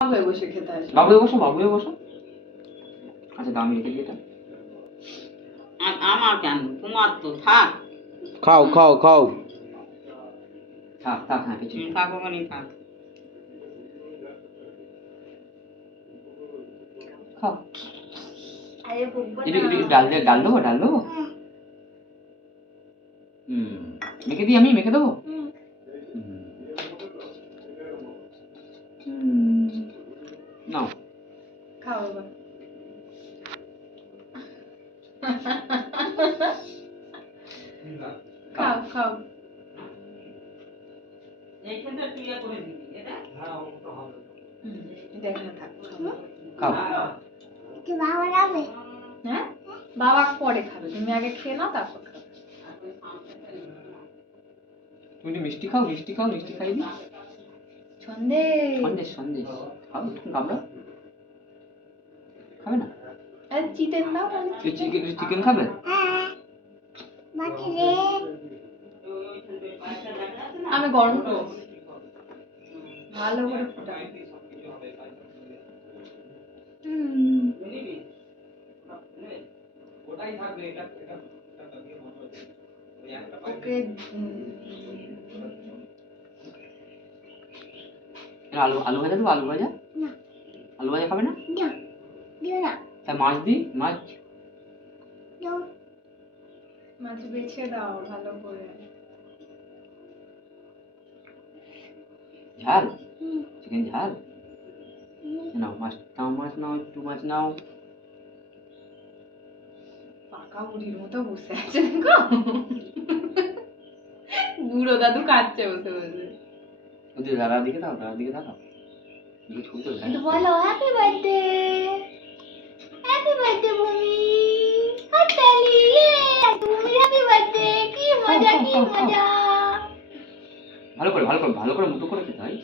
বাবু বসে খেতে আসবে। বাবু বসো, বাবু বসো। আচ্ছা দাম রেখে দিই এটা। আমার কেন, তোমার তো থাক। খাও খাও খাও। থাক থাক, হ্যাঁ কিছু থাক ওখানে থাক। খাও। আরে বকবো এটা না। ডাল দিয়ে, ডাল দেবো, ডাল দেবো। মেখে দিই, আমি মেখে দেবো। নাও খাও এবার। খাও খাও। এইখানটা তুই করে দিবি এটা। হ্যাঁ ওটা হবে। এটা এখানে থাক। খাও। কি বাবা যাবে? হ্যাঁ বাবা পরে খাবে, তুমি আগে খেয়ে নাও তারপর খাবে। তুমি একটু মিষ্টি খাও, মিষ্টি খাও, মিষ্টি খাই দিই। সন্দেশ সন্দেশ, সন্দেশ খাও। তুমি কামড়া খাবে না? আরে চিকেন দাও। চিকেন, চিকেন খাবে? আমি গরম করেছি, ভালো করে ফুটাও। ওটাই থাকবে, এটা এটা ওকে আলু, আলু ভাজা দেবো, আলু ভাজা? না আলু ভাজা খাবে না? না দিও না। তা মাছ দিই, মাছ দাও। মাছ বেছে দাও ভালো করে। ঝাল, চিকেন ঝাল। নাও মাছ নাও, মাছ নাও, একটু মাছ নাও। পাকা বুড়ির মতো বসে আছে গো। বুড়ো দাদু কাটছে বসে বসে। ওদের দাদার দিকে দাও, দাদার দিকে দাও। দিকে ছবি তো একটু বলো হ্যাপি বার্থডে, হ্যাপি বার্থডে ভূমি, হাততালি, ভূমি হ্যাপি বার্থডে। কি মজা, কি মজা। ভালো করে, ভালো করে, ভালো করে মুঠো করে খেতে হয়।